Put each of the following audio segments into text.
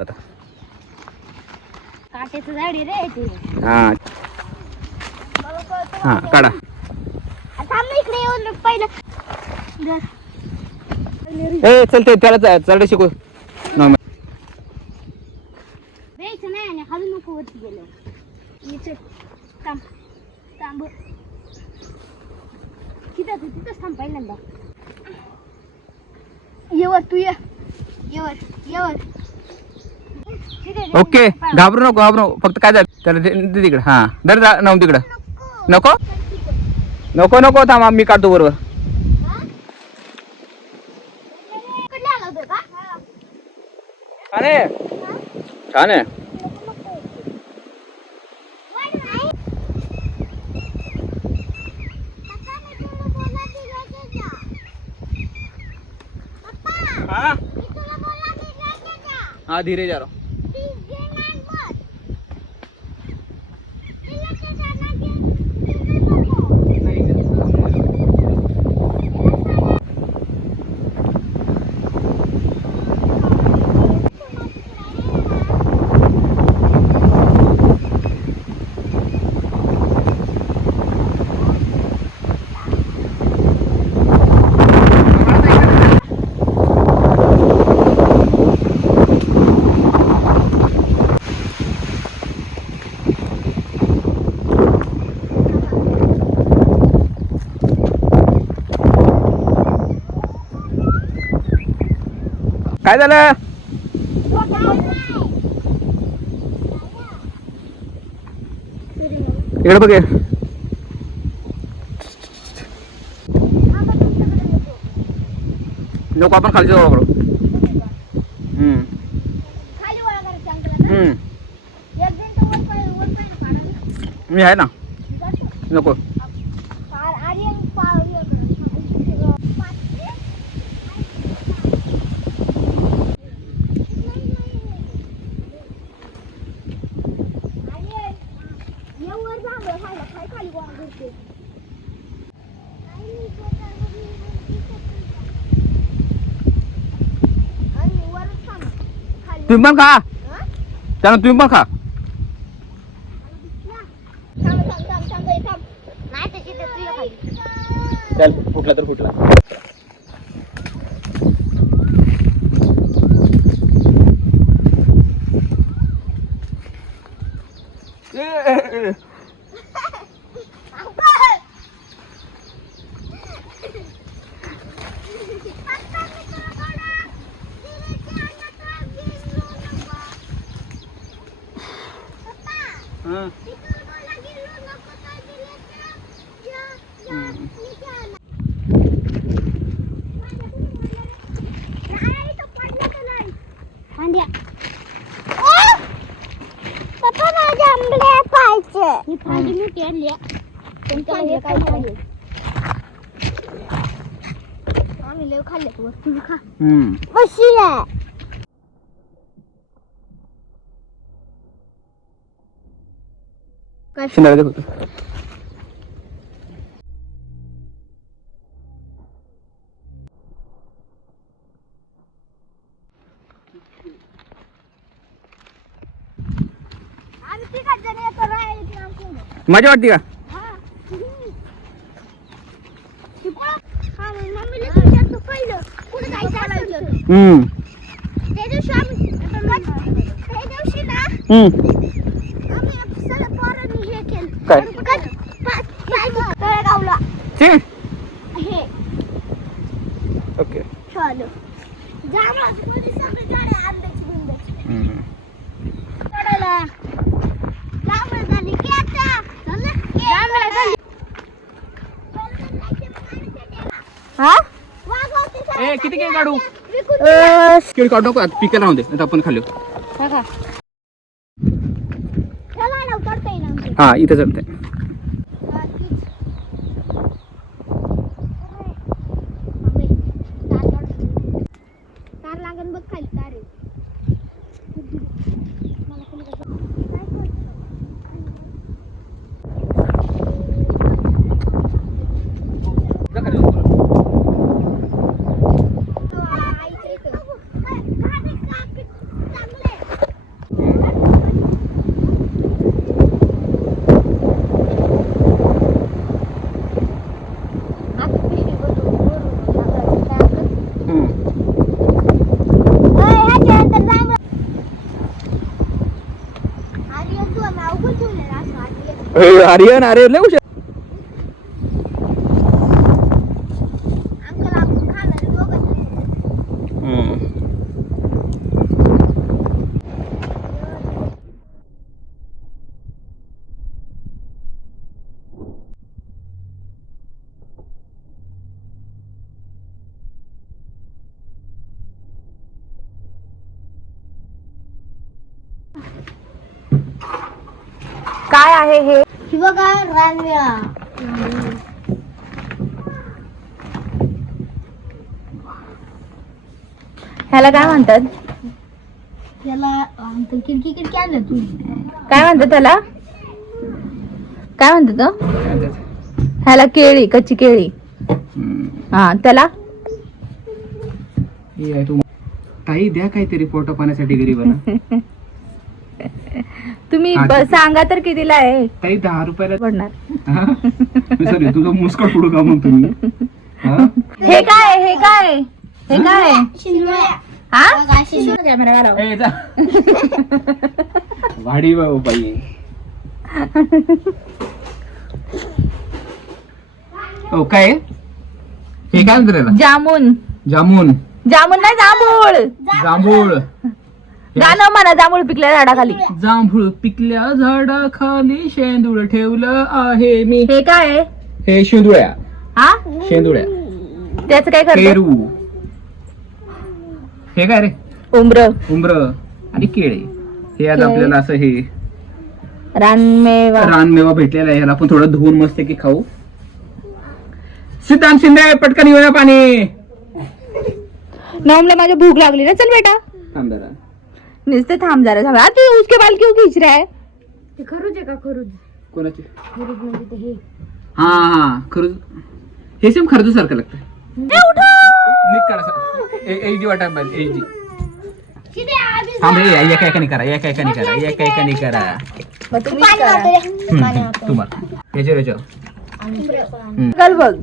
आता काट्याचं झाड आहे रे ते. हा हा काढा. आता आम्ही इकडे येऊन पहिलं ए चलते त्याला चढ शिकू नॉर्मल. द्यायचं नाही आणि हलू नको वरती गेलं. थांब थांब तिथंच थांब पहिल्यांदा. येवर तू येवर. ओके घाबरू नको फक्त काय झालं त्याला तिकडे. हा दर नाव तिकडं. नको नको नको थांब मी काढतो बरोबर. छान आहे छान आहे. हाँ धीरे जा रहा हूँ. काय झालं इकडे बघ. नको आपण खाली जाऊ. मी आहे ना. नको तुम्ही पण खा. त्यानं तुम्ही पण खा. चल फुटला तर फुटला. शिंदे होतं. मजा वाटते का? ओके किती काय काढू? केळी काढू नको पिकाला राहून दे आपण खाल्लो. हा इथे चढते. आर्यन अरे लय हुशार. अंकल आपण खाणार दोघं. काय आहे हे? ही बघा रानवेळा. ह्याला काय म्हणतात? त्याला अंकल खिडकी आणलं तू. काय म्हणतात त्याला? काय म्हणतात तो? ह्याला केळी, कच्ची केळी. हा त्याला ताई द्या काहीतरी पोटा पाण्यासाठी गरीबाला. तुम्ही हा, ठीक आहे. सांगा तर कितीला आहे ताई 10 रुपयाला पडणार. सॉरी तुझा मुस्कट पुढं का मग तुम्ही हा? हे काय? हे काय? हे काय? शिंदोळ्या. हा बघा, शिंदोळ्या. कॅमेरा घालव. ए, जा. वाडी बाई. हो काय हे काय म्हणतात याला? जामुन. जामुन जामुन नाही, जांभूळ. जांभूळ गाणं म्हणा. जांभूळ पिकल्या झाडाखाली. जांभूळ पिकल्या झाडाखाली शेंदूळ ठेवलं आहे मी. हे काय आहे? हे शेंदुळ्या हा शेंदुळ्या त्याच काय करतात? पेरू. हे काय रे? उमर, उंबर आणि केळे. हे आज केळे. आपल्याला असं हे रानमेवा. रानमेवा भेटलेला आहे. ह्याला आपण थोडं धुवून मस्त की खाऊ. सिद्धांत शिंदे पटकन येऊया पाणी. नवमला माझी भूक लागली ना. चल बेटा थांब जरा. नुसते थांब जरा. थांब. तू उसके बाल क्यों खींच रहा है? ते खरूज आहे का खरूज? कोणाचे? खरूज म्हणजे ते हे. हा हा खरंच हे सेम खरजू सारखं लागतं. एच वाटा एच डी. थांब रे एका एकाने करा एका एकाने करा एका एकाने करा. मग तुम्ही पाणी करा. वाटतं. पाणी वाटतं. तुम्हाला याच्यावर चल बघ.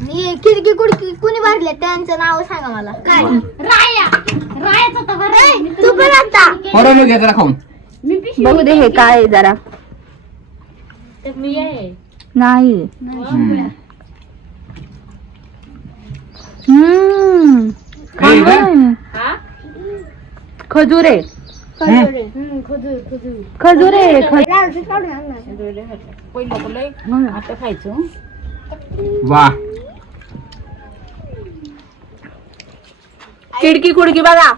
मी खिडकी कुडकी कुणी भरले त्यांचं नाव सांगा मला. काय? राया. रायाचा तर भरला. तू पण आता. पोरांनो घ्या जरा खाऊन. बघू दे हे काय आहे जरा. नाही. हे का? खजूर आहे. खजूर आहे. आता खायचं. वा खिडकी खुडकी बघा.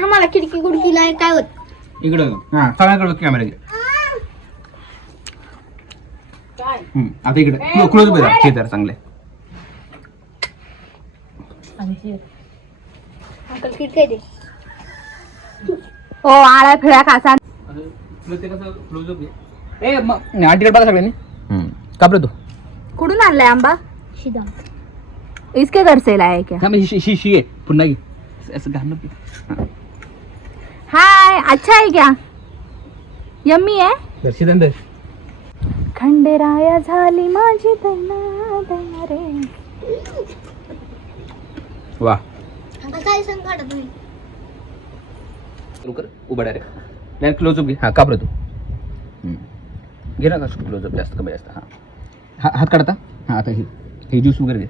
मला खिडकी कुडकीला काय होत? इकडं हा सगळ्याकडे कॅमेरा घे. आता इकडे क्लोज बघा हे जरा चांगले. अंकल खिडकी दे. हो आळ्या फिळ्या खासा. ए मग आंटीकडे बघा सगळ्यांनी. कापरे तू कुठून आणलाय आंबा? शिदा. इसके घर से लाया है क्या? हा शी आहे पुन्हा घे असं घालणं की. हाय, अच्छा है क्या? यम्मी है. दर्शित खंडेराया झाली माझी दैना दैना रे. वा आता काय सांग काढत नाही. कर उभा डायरेक्ट क्लोजअप घे. हा कापरे तू घे ना का क्लोजअप जास्त कमी जास्त. हा हात काढता. हा आता हे ज्यूस वगैरे दे.